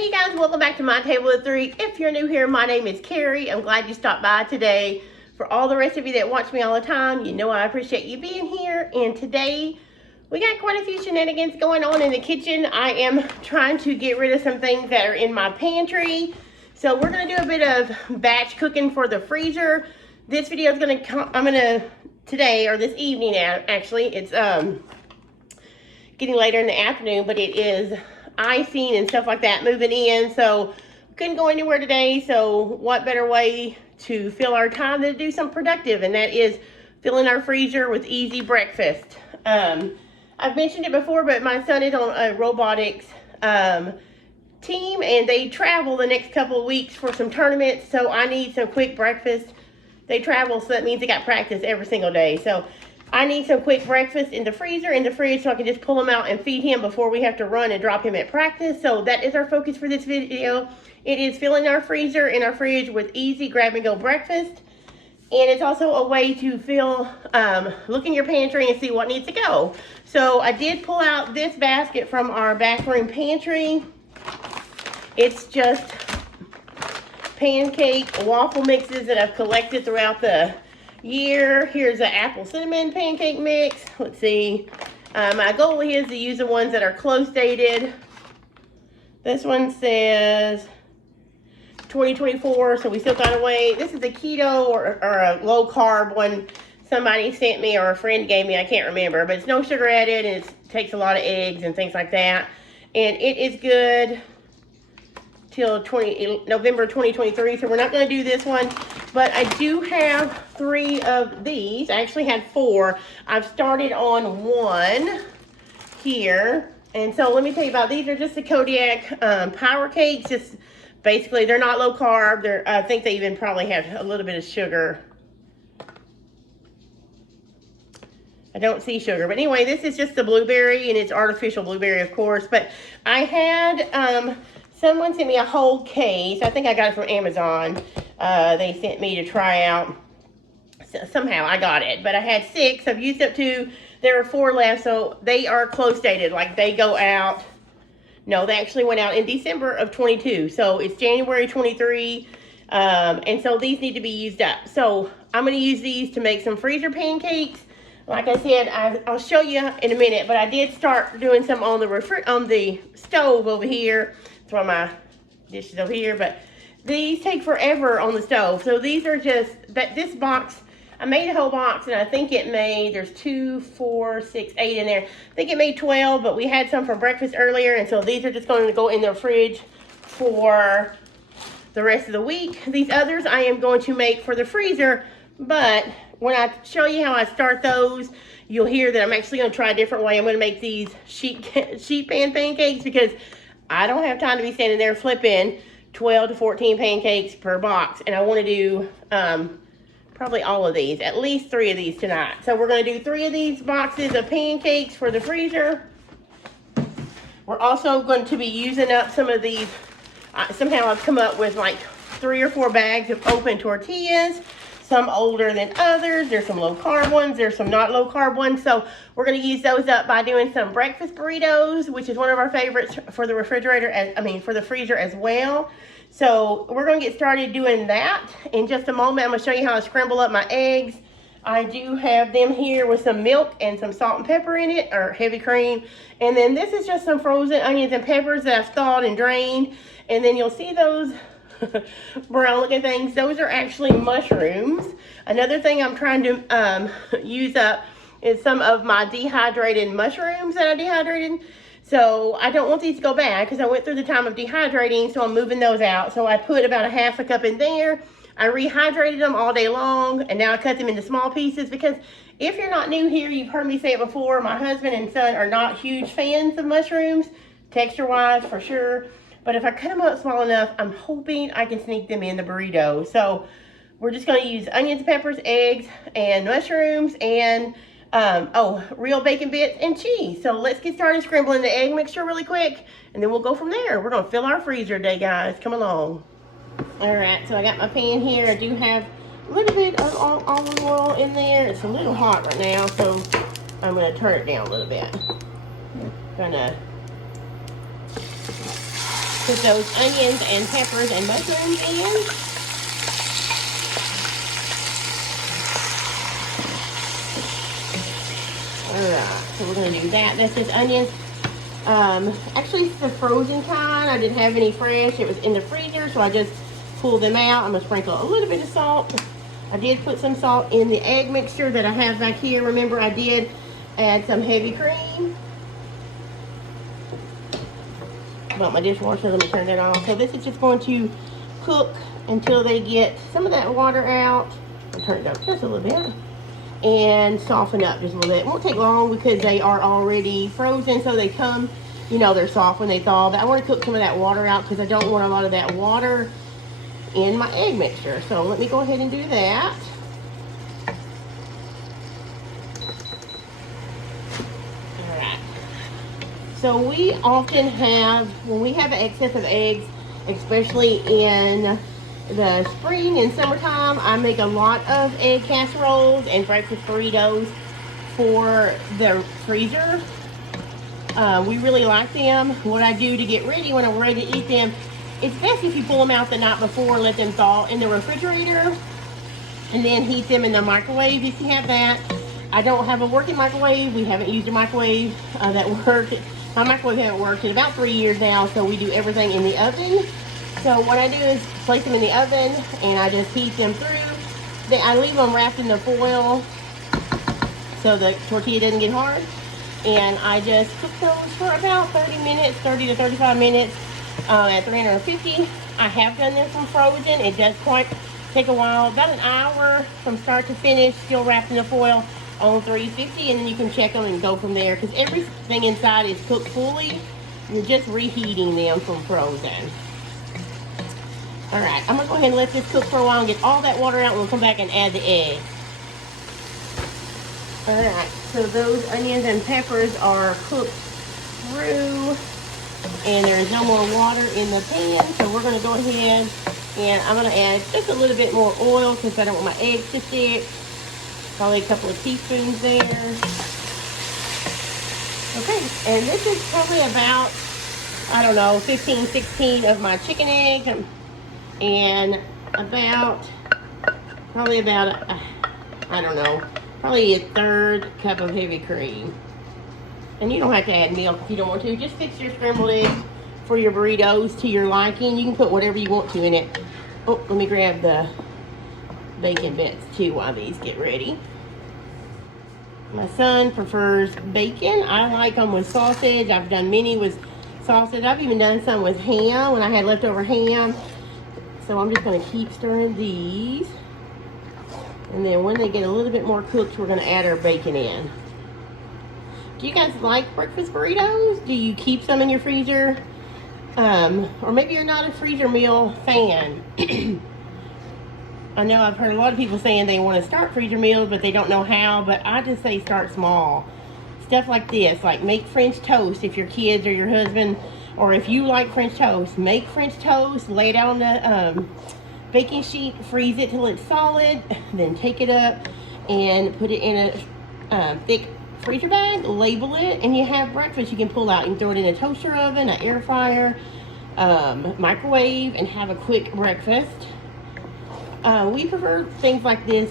Hey you guys, welcome back to My Table of Three. If you're new here, my name is Carrie. I'm glad you stopped by today. For all the rest of you that watch me all the time, you know I appreciate you being here. And today, we got quite a few shenanigans going on in the kitchen. I am trying to get rid of some things that are in my pantry. So we're gonna do a bit of batch cooking for the freezer. This video is today, or this evening actually, it's getting later in the afternoon, but it is icing and stuff like that moving in, so couldn't go anywhere today. So what better way to fill our time than to do something productive, and that is filling our freezer with easy breakfast. I've mentioned it before, but my son is on a robotics team, and they travel the next couple of weeks for some tournaments, so I need some quick breakfast. They travel, so that means they got practice every single day, so I need some quick breakfast in the freezer, in the fridge, so I can just pull them out and feed him before we have to run and drop him at practice. So that is our focus for this video. It is filling our freezer and our fridge with easy grab-and-go breakfast. And it's also a way to look in your pantry and see what needs to go. So I did pull out this basket from our bathroom pantry. It's just pancake waffle mixes that I've collected throughout the year. Here's an apple cinnamon pancake mix. Let's see. My goal is to use the ones that are close dated. This one says 2024, so we still gotta wait. This is a keto or a low carb one somebody sent me or a friend gave me. I can't remember, but it's no sugar added, and it takes a lot of eggs and things like that. And it is good till November 2023, so we're not going to do this one, but I do have 3 of these. I actually had 4. I've started on 1 here, and so let me tell you about these. Are just the Kodiak power cakes. Just basically, they're not low carb. I think they even probably have a little bit of sugar. I don't see sugar, but anyway, this is just the blueberry, and it's artificial blueberry, of course. But I had someone sent me a whole case. I think I got it from Amazon. They sent me to try out. Somehow I got it, but I had 6. I've used up 2. There are 4 left, so they are close dated. Like they go out. No, they actually went out in December of 22. So it's January 23. And so these need to be used up. So I'm going to use these to make some freezer pancakes. Like I said, I'll show you in a minute, but I did start doing some on the stove over here. Throw my dishes over here, but these take forever on the stove. So these are just this box. I made a whole box, and I think it made, there's 2, 4, 6, 8 in there. I think it made 12, but we had some for breakfast earlier, and so these are just going to go in the fridge for the rest of the week. These others I am going to make for the freezer, but when I show you how I start those, you'll hear that I'm actually going to try a different way. I'm going to make these sheet pan pancakes, because I don't have time to be standing there flipping 12 to 14 pancakes per box. And I want to do probably all of these, at least 3 of these tonight. So we're going to do 3 of these boxes of pancakes for the freezer. We're also going to be using up some of these. Somehow I've come up with like 3 or 4 bags of open tortillas. Some older than others. There's some low carb ones. There's some not low carb ones. So we're going to use those up by doing some breakfast burritos, which is one of our favorites for the for the freezer as well. So we're going to get started doing that in just a moment. I'm going to show you how I scramble up my eggs. I do have them here with some milk and some salt and pepper in it, or heavy cream. And then this is just some frozen onions and peppers that I've thawed and drained. And then you'll see those brown looking things. Those are actually mushrooms. Another thing I'm trying to use up is some of my dehydrated mushrooms that I dehydrated. So I don't want these to go bad, because I went through the time of dehydrating, so I'm moving those out. So I put about a half a cup in there. I rehydrated them all day long, and now I cut them into small pieces, because if you're not new here, you've heard me say it before, my husband and son are not huge fans of mushrooms, texture wise for sure. But if I cut them up small enough, I'm hoping I can sneak them in the burrito. So we're just going to use onions, peppers, eggs, and mushrooms, and real bacon bits and cheese. So let's get started scrambling the egg mixture really quick, and then we'll go from there. We're going to fill our freezer today, guys. Come along. All right, so I got my pan here. I do have a little bit of olive oil in there. It's a little hot right now, so I'm going to turn it down a little bit. Gonna Put those onions and peppers and mushrooms in. Alright, so we're going to do that. That's just onions. Actually, it's the frozen kind. I didn't have any fresh. It was in the freezer, so I just pulled them out. I'm going to sprinkle a little bit of salt. I did put some salt in the egg mixture that I have back here. Remember, I did add some heavy cream. About my dishwasher, let me turn that off. So this is just going to cook until they get some of that water out. I'll turn it up just a little bit. And soften up just a little bit. It won't take long because they are already frozen, so they come, you know, they're soft when they thaw. But I want to cook some of that water out because I don't want a lot of that water in my egg mixture. So let me go ahead and do that. Alright. So we often have, when we have an excess of eggs, especially in the spring and summertime, I make a lot of egg casseroles and breakfast burritos for the freezer. We really like them. What I do to get ready when I'm ready to eat them, it's best if you pull them out the night before, let them thaw in the refrigerator, and then heat them in the microwave if you have that. I don't have a working microwave. We haven't used a microwave that worked. My microwave hasn't worked in about 3 years now, so we do everything in the oven. So what I do is place them in the oven and I just heat them through. I leave them wrapped in the foil so the tortilla doesn't get hard. And I just cook those for about 30 minutes, 30 to 35 minutes at 350. I have done this from frozen. It does quite take a while, about an hour from start to finish, still wrapped in the foil on 350, and then you can check them and go from there because everything inside is cooked fully. You're just reheating them from frozen. Alright, I'm going to go ahead and let this cook for a while and get all that water out, and we'll come back and add the eggs. Alright, so those onions and peppers are cooked through, and there's no more water in the pan, so we're going to go ahead and I'm going to add just a little bit more oil because I don't want my eggs to stick. Probably a couple of teaspoons there. Okay, and this is probably about, I don't know, 15, 16 of my chicken eggs. And probably about, I don't know, probably a third cup of heavy cream. And you don't have to add milk if you don't want to. Just fix your scrambled eggs for your burritos to your liking. You can put whatever you want to in it. Oh, let me grab the bacon bits too while these get ready. My son prefers bacon. I like them with sausage. I've done many with sausage. I've even done some with ham when I had leftover ham. So I'm just going to keep stirring these. And then when they get a little bit more cooked, we're going to add our bacon in. Do you guys like breakfast burritos? Do you keep some in your freezer? Or maybe you're not a freezer meal fan. I know I've heard a lot of people saying they want to start freezer meals, but they don't know how. But I just say start small. Stuff like this, like make French toast if your kids or your husband, or if you like French toast, make French toast, lay it out on the baking sheet, freeze it till it's solid, then take it up and put it in a thick freezer bag, label it, and you have breakfast you can pull out. You can throw it in a toaster oven, an air fryer, microwave, and have a quick breakfast. We prefer things like this,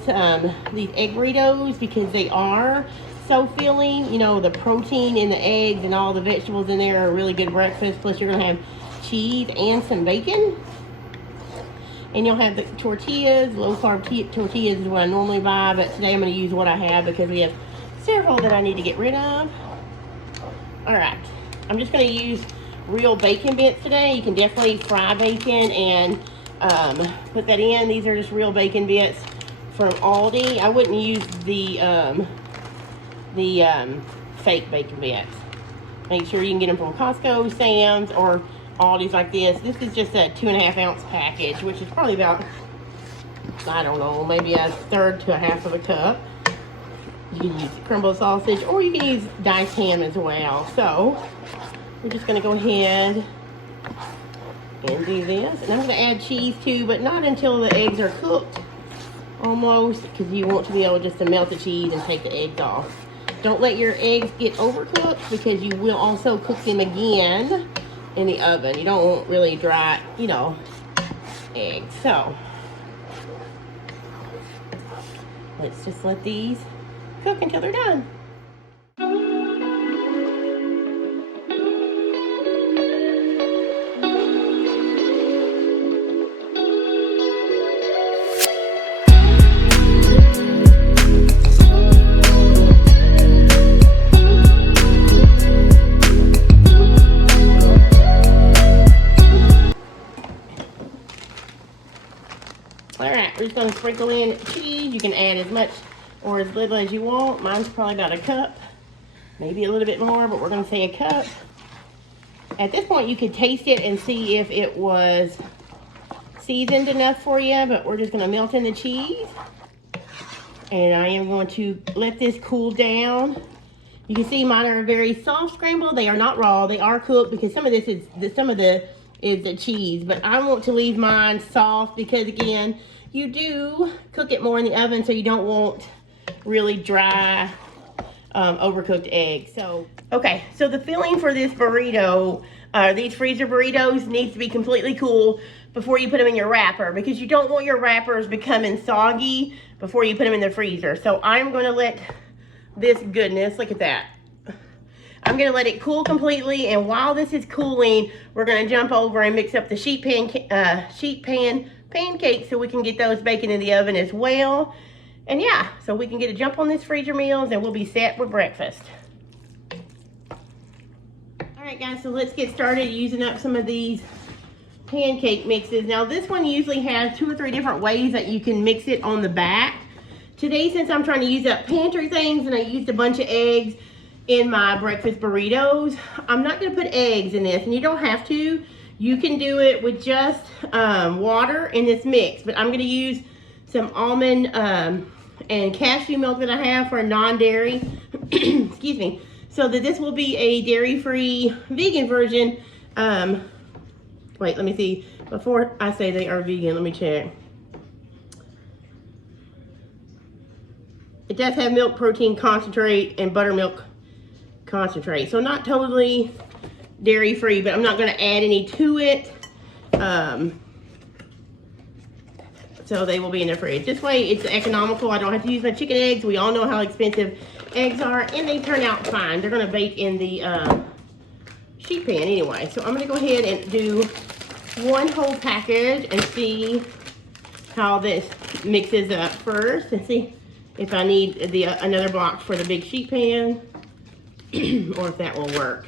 these egg burritos, because they are so filling. You know, the protein in the eggs and all the vegetables in there are a really good breakfast. Plus you're going to have cheese and some bacon. And you'll have the tortillas. Low carb tortillas is what I normally buy, but today I'm going to use what I have because we have several that I need to get rid of. Alright, I'm just going to use real bacon bits today. You can definitely fry bacon and put that in. These are just real bacon bits from Aldi. I wouldn't use the fake bacon bits. Make sure you can get them from Costco, Sam's, or Aldi's like this. This is just a 2.5 ounce package, which is probably about, I don't know, maybe a third to a half of a cup. You can use crumbled sausage, or you can use diced ham as well. So we're just going to go ahead and do this. And I'm going to add cheese too, but not until the eggs are cooked almost, because you want to be able just to melt the cheese and take the eggs off. Don't let your eggs get overcooked because you will also cook them again in the oven. You don't want really dry, you know, eggs. So let's just let these cook until they're done. Alright, we're just going to sprinkle in cheese. You can add as much or as little as you want. Mine's probably about a cup, maybe a little bit more, but we're going to say a cup. At this point, you could taste it and see if it was seasoned enough for you, but we're just going to melt in the cheese. And I am going to let this cool down. You can see mine are very soft scrambled. They are not raw. They are cooked because some of this is the cheese, but I want to leave mine soft because, again, you do cook it more in the oven, so you don't want really dry, overcooked eggs. So, okay, so the filling for this burrito, these freezer burritos, needs to be completely cool before you put them in your wrapper, because you don't want your wrappers becoming soggy before you put them in the freezer. So I'm going to let this goodness, look at that. I'm going to let it cool completely, and while this is cooling, we're going to jump over and mix up the sheet pan pancakes so we can get those baking in the oven as well. And yeah, so we can get a jump on this freezer meals and we'll be set with breakfast. All right, guys, so let's get started using up some of these pancake mixes. Now, this one usually has 2 or 3 different ways that you can mix it on the back. Today, since I'm trying to use up pantry things and I used a bunch of eggs in my breakfast burritos, I'm not going to put eggs in this, and you don't have to. You can do it with just water in this mix, but I'm going to use some almond and cashew milk that I have for a non-dairy, excuse me, so that this will be a dairy-free vegan version. Wait, let me see. Before I say they are vegan, let me check. It does have milk protein concentrate and buttermilk concentrate, so not totally dairy free, but I'm not going to add any to it, so they will be in the fridge. This way it's economical. I don't have to use my chicken eggs. We all know how expensive eggs are, and they turn out fine. They're going to bake in the sheet pan anyway. So I'm going to go ahead and do 1 whole package and see how this mixes up first, and see if I need another box for the big sheet pan or if that will work.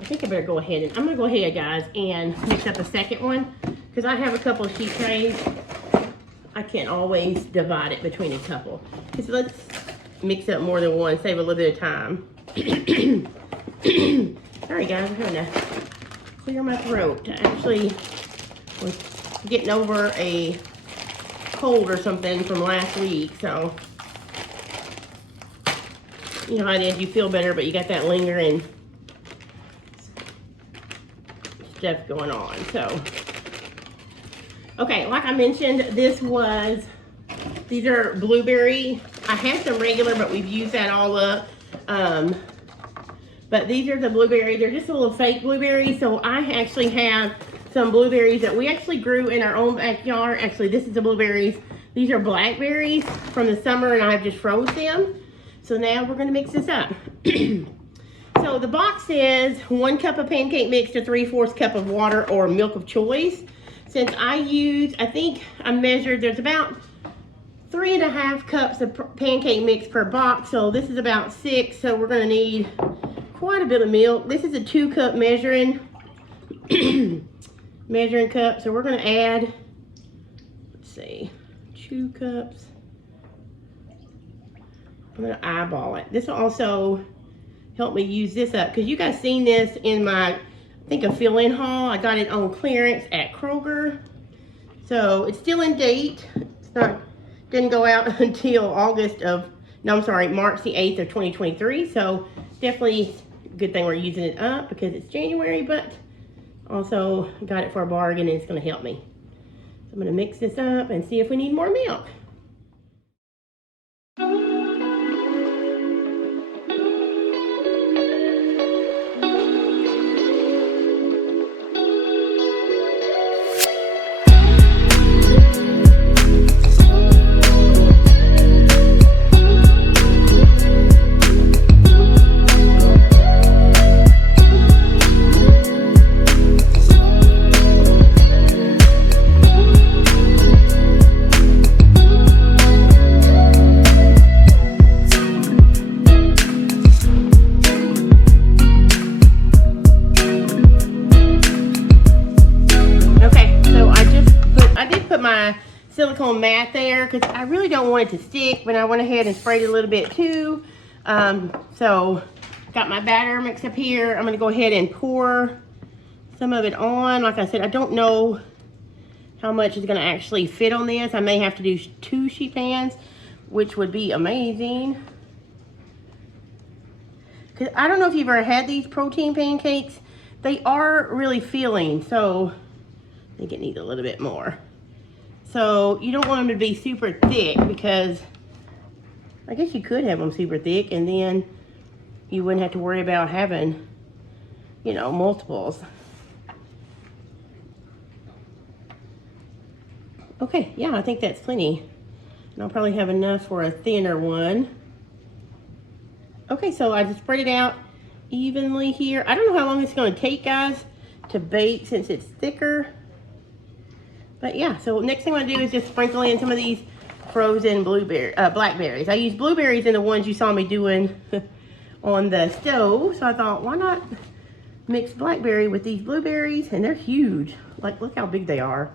I think I better go ahead and I'm gonna go ahead, guys, and mix up a second one because I have a couple of sheet trays. I can't always divide it between a couple. So let's mix up more than one, save a little bit of time. Sorry, guys, I'm having to clear my throat. I actually was getting over a cold or something from last week, so you know how it is, you feel better, but you got that lingering stuff going on. So, okay, like I mentioned, these are blueberry. I have some regular, but we've used that all up. But these are the blueberry. They're just a little fake blueberry. So I actually have some blueberries that we actually grew in our own backyard. Actually, this is the blueberries. These are blackberries from the summer, and I've just froze them. So now we're gonna mix this up. So the box says 1 cup of pancake mix to 3/4 cup of water or milk of choice. Since I think I measured, there's about 3.5 cups of pancake mix per box. So this is about 6. So we're gonna need quite a bit of milk. This is a 2 cup measuring cup. So we're gonna add, let's see, 2 cups. I'm gonna eyeball it. This will also help me use this up, because you guys seen this in my, I think, a fill-in haul. I got it on clearance at Kroger. So it's still in date. It's not, didn't go out until March the 8th of 2023. So definitely a good thing we're using it up because it's January, but also got it for a bargain and it's gonna help me. So I'm gonna mix this up and see if we need more milk. silicone mat there because I really don't want it to stick, but I went ahead and sprayed it a little bit too. So got my batter mix up here. I'm gonna go ahead and pour some of it on. Like I said, I don't know how much is gonna actually fit on this. I may have to do 2 sheet pans, which would be amazing. Cause I don't know if you've ever had these protein pancakes. They are really filling, so I think it needs a little bit more. So you don't want them to be super thick because I guess you could have them super thick and then you wouldn't have to worry about having, you know, multiples. Okay, yeah, I think that's plenty. And I'll probably have enough for a thinner one. Okay, so I just spread it out evenly here. I don't know how long it's going to take, guys, to bake since it's thicker. But yeah, so next thing I'm going to do is just sprinkle in some of these frozen blackberries. I use blueberries in the ones you saw me doing on the stove. So I thought, why not mix blackberry with these blueberries? And they're huge. Like, look how big they are.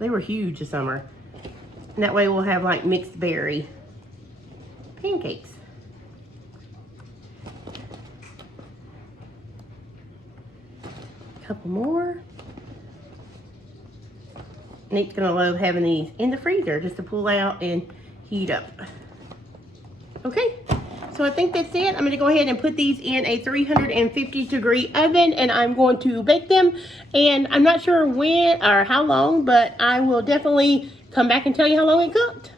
They were huge this summer. And that way we'll have like mixed berry pancakes. A couple more. Nate's gonna love having these in the freezer just to pull out and heat up. Okay, so I think that's it. I'm gonna go ahead and put these in a 350-degree oven and I'm going to bake them. And I'm not sure when or how long, but I will definitely come back and tell you how long it cooked.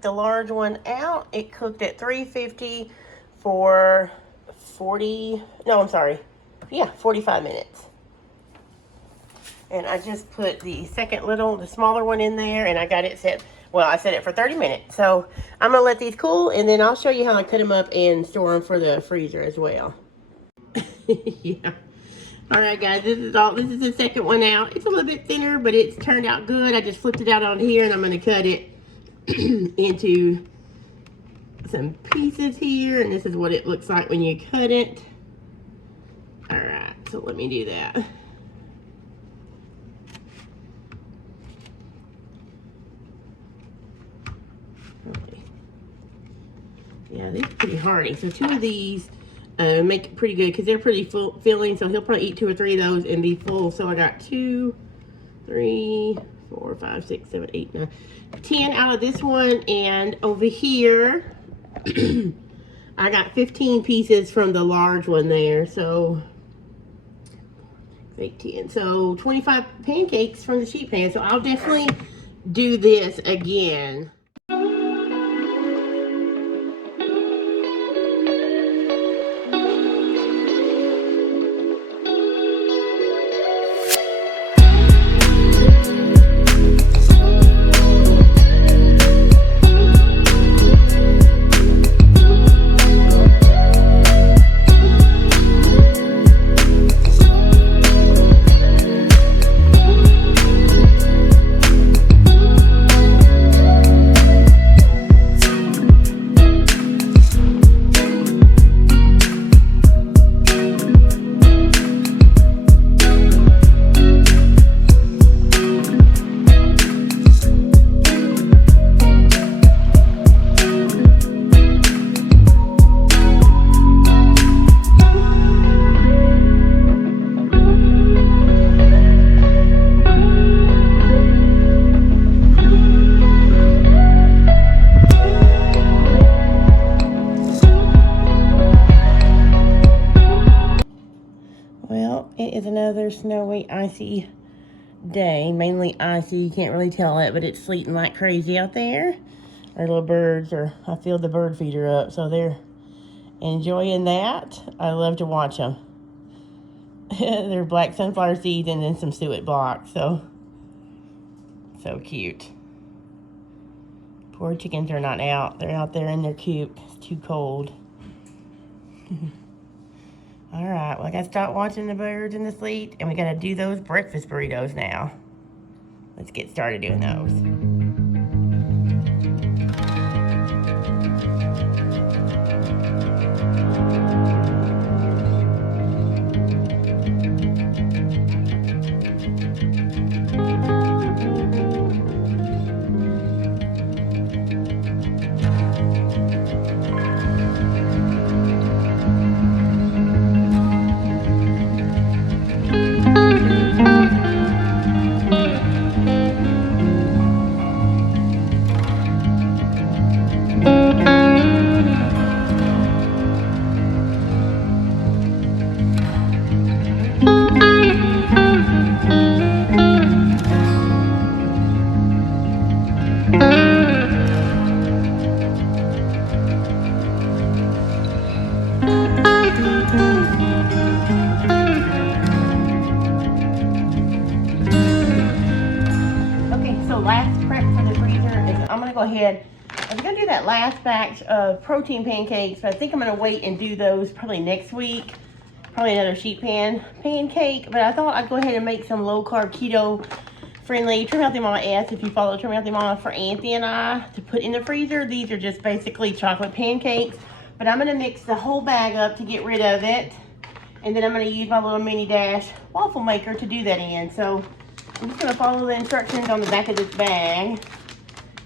The large one out. It cooked at 350 for 45 minutes. And I just put the the smaller one in there, and I got it set. Well, I set it for 30 minutes. So I'm gonna let these cool, and then I'll show you how I cut them up and store them for the freezer as well. Yeah. All right, guys, this is the second one out. It's a little bit thinner, but it's turned out good. I just flipped it out on here, and I'm gonna cut it into some pieces here, and this is what it looks like when you cut it. All right, so let me do that. Okay. Yeah, these are pretty hearty. So 2 of these make it pretty good because they're pretty filling. So he'll probably eat 2 or 3 of those and be full. So I got 2, 3, 4, 5, 6, 7, 8, 9, 10 out of this one, and over here I got 15 pieces from the large one there. So 18, so 25 pancakes from the sheet pan. So I'll definitely do this again. another snowy, icy day. Mainly icy, you can't really tell it, but it's sleeting like crazy out there. Our little birds I filled the bird feeder up, so they're enjoying that. I love to watch them. They're black sunflower seeds and then some suet blocks, so cute. Poor chickens are not out. They're out there in their coop. It's too cold. All right, well, I gotta stop watching the birds in the sleet, and we gotta do those breakfast burritos now. Let's get started doing those. Last prep for the freezer is I'm going to go ahead. I was going to do that last batch of protein pancakes, but I think I'm going to wait and do those probably next week. Probably another sheet pan pancake, but I thought I'd go ahead and make some low-carb, keto-friendly Trim Healthy Mama S, if you follow Trim Healthy Mama, for Anthony and I to put in the freezer. These are just basically chocolate pancakes, but I'm going to mix the whole bag up to get rid of it, and then I'm going to use my little mini dash waffle maker to do that in. So I'm just going to follow the instructions on the back of this bag.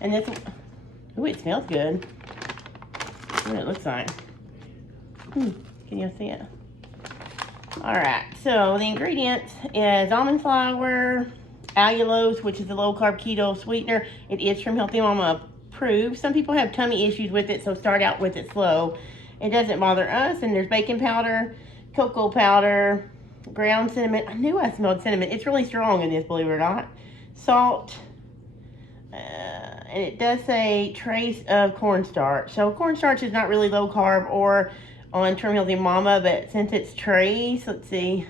And this, ooh, it smells good. What it looks like. Can you see it? All right, so the ingredients is almond flour, allulose, which is a low-carb keto sweetener. It is Trim Healthy Mama approved. Some people have tummy issues with it, so start out with it slow. It doesn't bother us. And there's baking powder, cocoa powder, ground cinnamon. I knew I smelled cinnamon. It's really strong in this, believe it or not. Salt, and it does say trace of cornstarch. So cornstarch is not really low carb or on Trim Healthy Mama, but since it's trace, let's see.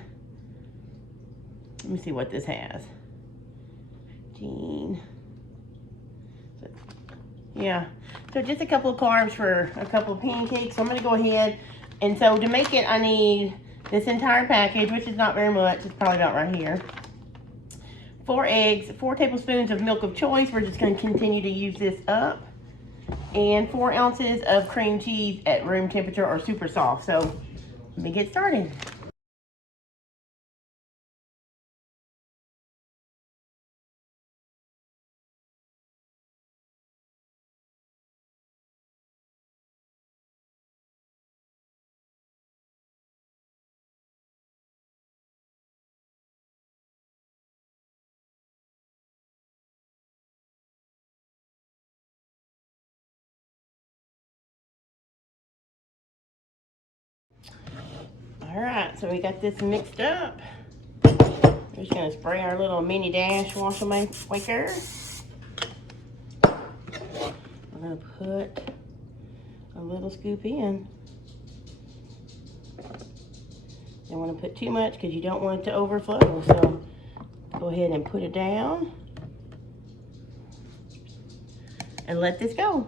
Let me see what this has. Yeah, so just a couple of carbs for a couple of pancakes. So I'm going to go ahead, and so to make it, I need this entire package, which is not very much. It's probably about right here. 4 eggs, 4 tablespoons of milk of choice. We're just going to continue to use this up. And 4 ounces of cream cheese at room temperature or super soft. So let me get started. All right, so we got this mixed up. We're just gonna spray our little mini dash waffle maker. I'm gonna put a little scoop in. Don't want to put too much because you don't want it to overflow. So go ahead and put it down and let this go.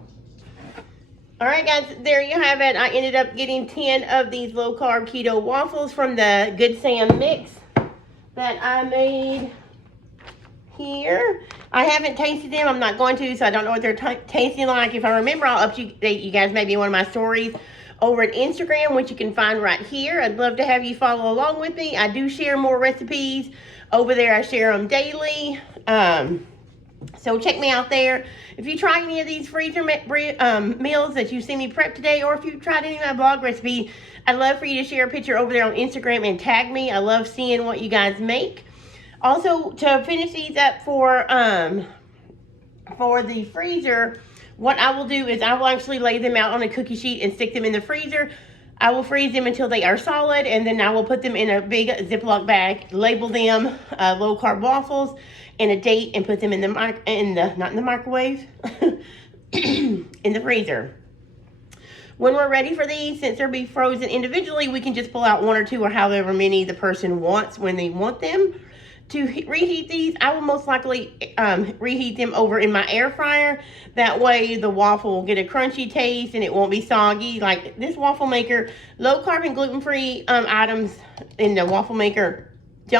All right, guys, there you have it. I ended up getting 10 of these low-carb keto waffles from the Good Sam mix that I made here. I haven't tasted them. I'm not going to, so I don't know what they're tasting like. If I remember, I'll update you guys maybe in one of my stories over at Instagram, which you can find right here. I'd love to have you follow along with me. I do share more recipes over there. I share them daily. So check me out there. If you try any of these freezer meals that you see me prep today, or if you've tried any of my blog recipes, I'd love for you to share a picture over there on Instagram and tag me. I love seeing what you guys make. Also, to finish these up for the freezer, what I will do is I will actually lay them out on a cookie sheet and stick them in the freezer. I will freeze them until they are solid, and then I will put them in a big Ziploc bag, label them low carb waffles, and a date, and put them in the not in the microwave, in the freezer. When we're ready for these, since they'll be frozen individually, we can just pull out 1 or 2 or however many the person wants when they want them. To reheat these, I will most likely reheat them over in my air fryer. That way the waffle will get a crunchy taste and it won't be soggy. Like this waffle maker, low carb and gluten-free items in the waffle maker they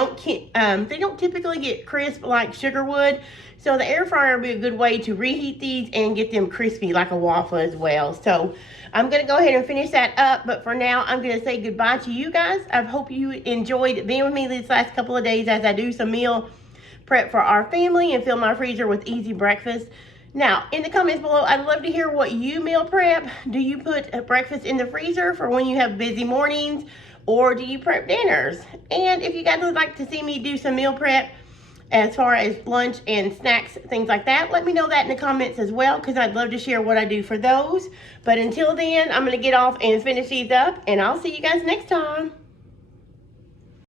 don't typically get crisp like sugar would. So the air fryer would be a good way to reheat these and get them crispy like a waffle as well. So I'm going to go ahead and finish that up. But for now, I'm going to say goodbye to you guys. I hope you enjoyed being with me these last couple of days as I do some meal prep for our family and fill my freezer with easy breakfast. Now, in the comments below, I'd love to hear what you meal prep. Do you put breakfast in the freezer for when you have busy mornings? Or do you prep dinners? And if you guys would like to see me do some meal prep as far as lunch and snacks, things like that, let me know that in the comments as well, because I'd love to share what I do for those. But until then, I'm going to get off and finish these up, and I'll see you guys next time.